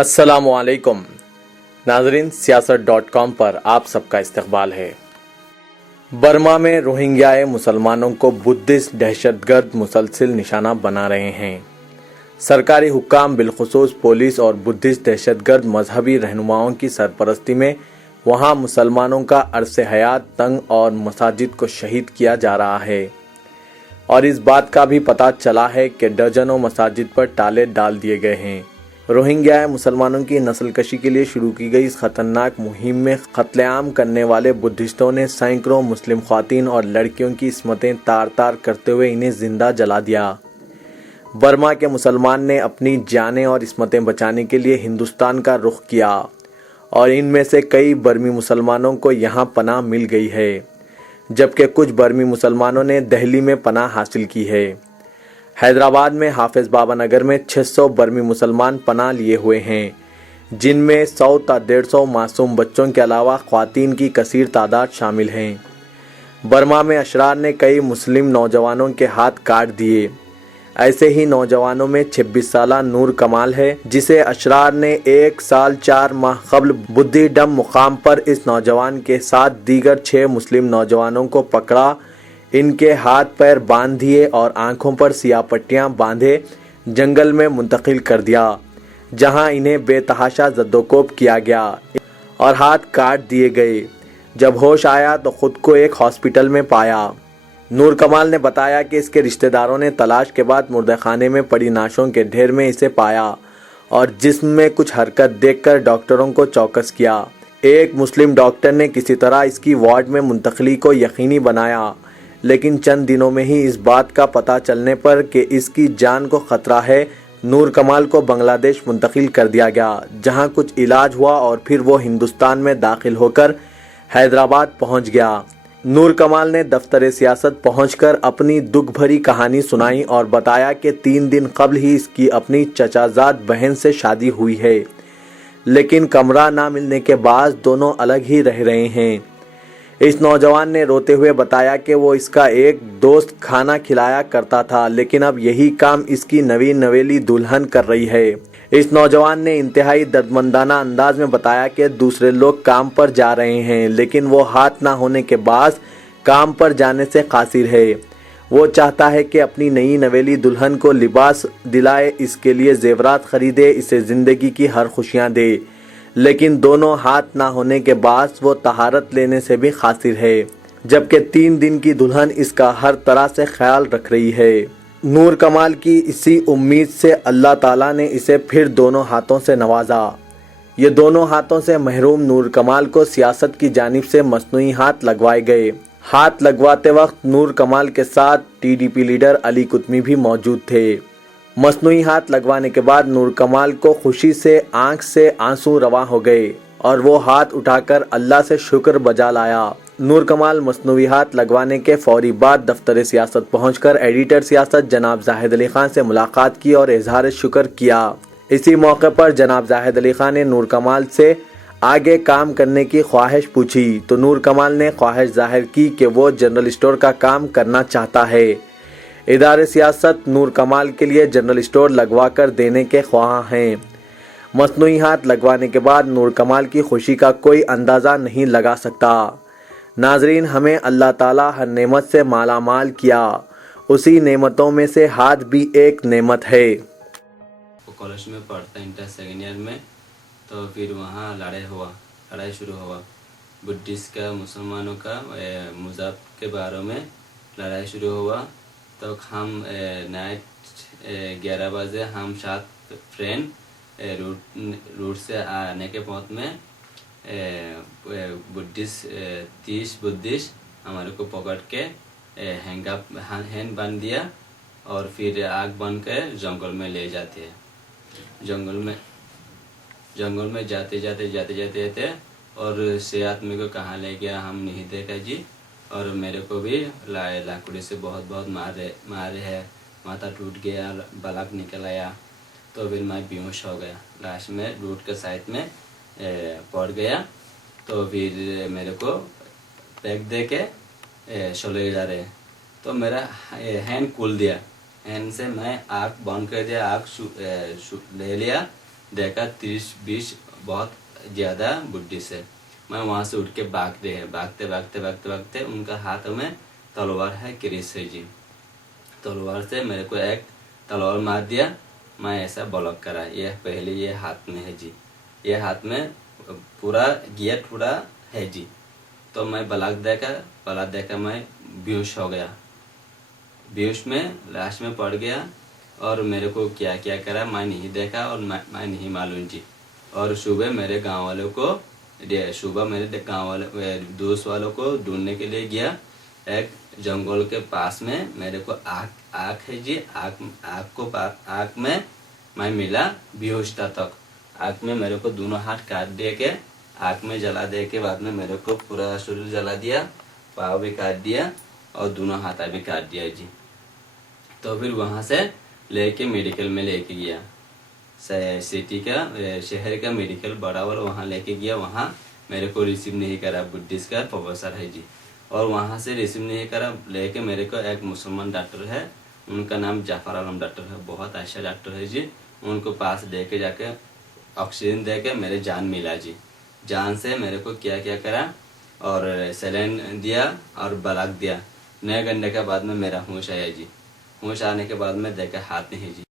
अस्सलामुअलैकुम नाज़रीन, सियासत.com पर आप सबका इस्तकबाल है। बर्मा में रोहिंग्या मुसलमानों को बुद्धिस्ट दहशतगर्द मुसलसल निशाना बना रहे हैं। सरकारी हुक्काम बिलखुसूस पुलिस और बुद्धिस्ट दहशतगर्द मजहबी रहनुमाओं की सरपरस्ती में वहां मुसलमानों का अरसे हयात तंग और मसाजिद को शहीद किया जा रहा है। और इस बात का भी पता चला है कि दर्जनों मसाजिद पर ताले डाल दिए गए हैं। रोहिंग्या मुसलमानों की नस्लकशी के लिए शुरू की गई इस खतरनाक मुहिम में कत्लेआम करने वाले बुद्धिस्टों ने सैकड़ों मुस्लिम ख्वातीन और लड़कियों की इस्मतें तार तार करते हुए इन्हें जिंदा जला दिया। बर्मा के मुसलमान ने अपनी जानें और इस्मतें बचाने के लिए हिंदुस्तान का रुख किया और इनमें से कई बर्मी मुसलमानों को यहाँ पनाह मिल गई है, जबकि कुछ बर्मी मुसलमानों ने दिल्ली में पनाह हासिल की है। हैदराबाद में हाफिज बाबा नगर में 600 बर्मी मुसलमान पनाह लिए हुए हैं, जिनमें 100 ता 150 मासूम बच्चों के अलावा ख्वातीन की कसीर तादाद शामिल हैं। बर्मा में अशरार ने कई मुस्लिम नौजवानों के हाथ काट दिए। ऐसे ही नौजवानों में 26 साला नूर कमाल है, जिसे अशरार ने 1 साल 4 माह कबल बुद्धिडम मुकाम पर इस नौजवान के साथ दीगर 6 मुस्लिम नौजवानों को पकड़ा, इनके हाथ पैर बांध दिए और आंखों पर सियाह पट्टियां बांधे जंगल में मुंतकिल कर दिया, जहां इन्हें बेतहाशा जद्दोकोब किया गया और हाथ काट दिए गए। जब होश आया तो खुद को एक हॉस्पिटल में पाया। नूर कमाल ने बताया कि इसके रिश्तेदारों ने तलाश के बाद मुर्देखाने में पड़ी नाशों के ढेर में इसे पाया और जिस्म में कुछ हरकत देखकर डॉक्टरों को चौकस किया। एक मुस्लिम डॉक्टर ने किसी तरह इसकी वार्ड में मुंतकली को यकीनी बनाया, लेकिन चंद दिनों में ही इस बात का पता चलने पर कि इसकी जान को खतरा है, नूर कमाल को बांग्लादेश मुंतकिल कर दिया गया, जहां कुछ इलाज हुआ और फिर वो हिंदुस्तान में दाखिल होकर हैदराबाद पहुंच गया। नूर कमाल ने दफ्तर सियासत पहुंचकर अपनी दुख भरी कहानी सुनाई और बताया कि 3 दिन कबल ही इसकी अपनी चचाजाद बहन से शादी हुई है, लेकिन कमरा ना मिलने के बाद दोनों अलग ही रह रहे हैं। इस नौजवान ने रोते हुए बताया कि वो इसका एक दोस्त खाना खिलाया करता था, लेकिन अब यही काम इसकी नवी नवेली दुल्हन कर रही है। इस नौजवान ने इंतहाई दर्दमंदाना अंदाज में बताया कि दूसरे लोग काम पर जा रहे हैं, लेकिन वो हाथ ना होने के बाद काम पर जाने से कासिर है। वो चाहता है कि अपनी नई नवेली दुल्हन को लिबास दिलाए, इसके लिए जेवरात खरीदे, इसे जिंदगी की हर खुशियाँ दे, लेकिन दोनों हाथ ना होने के बाद वो तहारत लेने से भी कासिर है, जबकि 3 दिन की दुल्हन इसका हर तरह से ख्याल रख रही है। नूर कमाल की इसी उम्मीद से अल्लाह ताला ने इसे फिर दोनों हाथों से नवाजा। ये दोनों हाथों से महरूम नूर कमाल को सियासत की जानिब से मसनूई हाथ लगवाए गए। हाथ लगवाते वक्त नूर कमाल के साथ टीडीपी लीडर अली कुतमी भी मौजूद थे। मसनूई हाथ लगवाने के बाद नूर कमाल को खुशी से आंख से आंसू रवा हो गए और वो हाथ उठाकर अल्लाह से शुक्र बजा लाया। नूर कमाल मसनूई हाथ लगवाने के फौरी बाद दफ्तर सियासत पहुंचकर एडिटर सियासत जनाब जाहिद अली खान से मुलाकात की और इजहार शुक्र किया। इसी मौके पर जनाब जाहिद अली खान ने नूर कमाल से आगे काम करने की ख्वाहिश पूछी, तो नूर कमाल ने ख्वाहिश जाहिर की कि वो जनरल स्टोर का काम करना चाहता है। इदारे सियासत नूर कमाल के लिए जनरल स्टोर लगवा कर देने के ख्वाह हैं। मसनूई हाथ लगवाने के बाद नूर कमाल की खुशी का कोई अंदाज़ा नहीं लगा सकता। नाजरीन, हमें अल्लाह ताला हर नेमत से माला माल किया, उसी नेमतों में से हाथ भी एक नेमत है। कॉलेज में पढ़ता इंटर सेकेंड ईयर में, तो फिर वहाँ लड़ाई शुरू हुआ। बुद्धिस्ट का मुसलमानों का मज़हब के बारे में लड़ाई शुरू हुआ। तो हम नाइट 11 बजे हम 7 फ्रेंड रूट से आने के पहुँच में बुद्धिस्ट 30 बुद्धिस्ट हमारे को पकड़ के हैंड बांध दिया और फिर आग बंद के जंगल में ले जाते हैं। जंगल में जाते और से आदमी को कहाँ ले गया हम नहीं देखा जी। और मेरे को भी लाकड़ी से बहुत मारे है, माथा टूट गया, बलक निकल आया, तो फिर मैं बेहोश हो गया। लास्ट में रूट के साइड में पड़ गया। तो फिर मेरे को पैक दे के चले जा रहे, तो मेरा हैंड खुल दिया। हैंड से मैं आँख बंद कर दिया, आँख ले लिया देखा 30-20 बहुत ज़्यादा बुड्ढिस है। मैं वहाँ से उठ के भागते भागते उनका हाथ में तलवार है, क्रिस है जी। तलवार से मेरे को एक तलवार मार दिया, मैं ऐसा ब्लॉक करा। ये पहले ये हाथ में है जी, ये हाथ में पूरा गियर पूरा है जी। तो मैं ब्लॉक देखा मैं बेहोश हो गया। बेहोश में लास्ट में पड़ गया और मेरे को क्या क्या करा मैं नहीं देखा और मैं नहीं मालूम जी। और सुबह मेरे गांव वालों को दोस्त वालों को ढूंढने के लिए गया। एक जंगल के पास में मेरे को आग है जी, आग में मैं मिला बेहोश था तक। आग में मेरे को दोनों हाथ काट दे के आग में जला दे के बाद में मेरे को पूरा शरीर जला दिया, पाँव भी काट दिया और दोनों हाथ भी काट दिया जी। तो फिर वहाँ से लेके मेडिकल में लेके गया, सिटी का शहर का मेडिकल बड़ा वाला, वहाँ लेके गया। वहाँ मेरे को रिसीव नहीं करा, बुद्धिस्ट का प्रोफेसर है जी। और वहाँ से रिसीव नहीं करा, लेके मेरे को एक मुसलमान डॉक्टर है, उनका नाम जाफर आलम डॉक्टर है, बहुत अच्छा डॉक्टर है जी। उनको पास लेके जाके ऑक्सीजन दे के मेरे जान मिला जी। जान से मेरे को क्या क्या करा और सैलाइन दिया और ब्लॉक दिया। 9 घंटे के बाद में मेरा होश आया जी। होश आने के बाद में देखा हाथ नहीं है जी।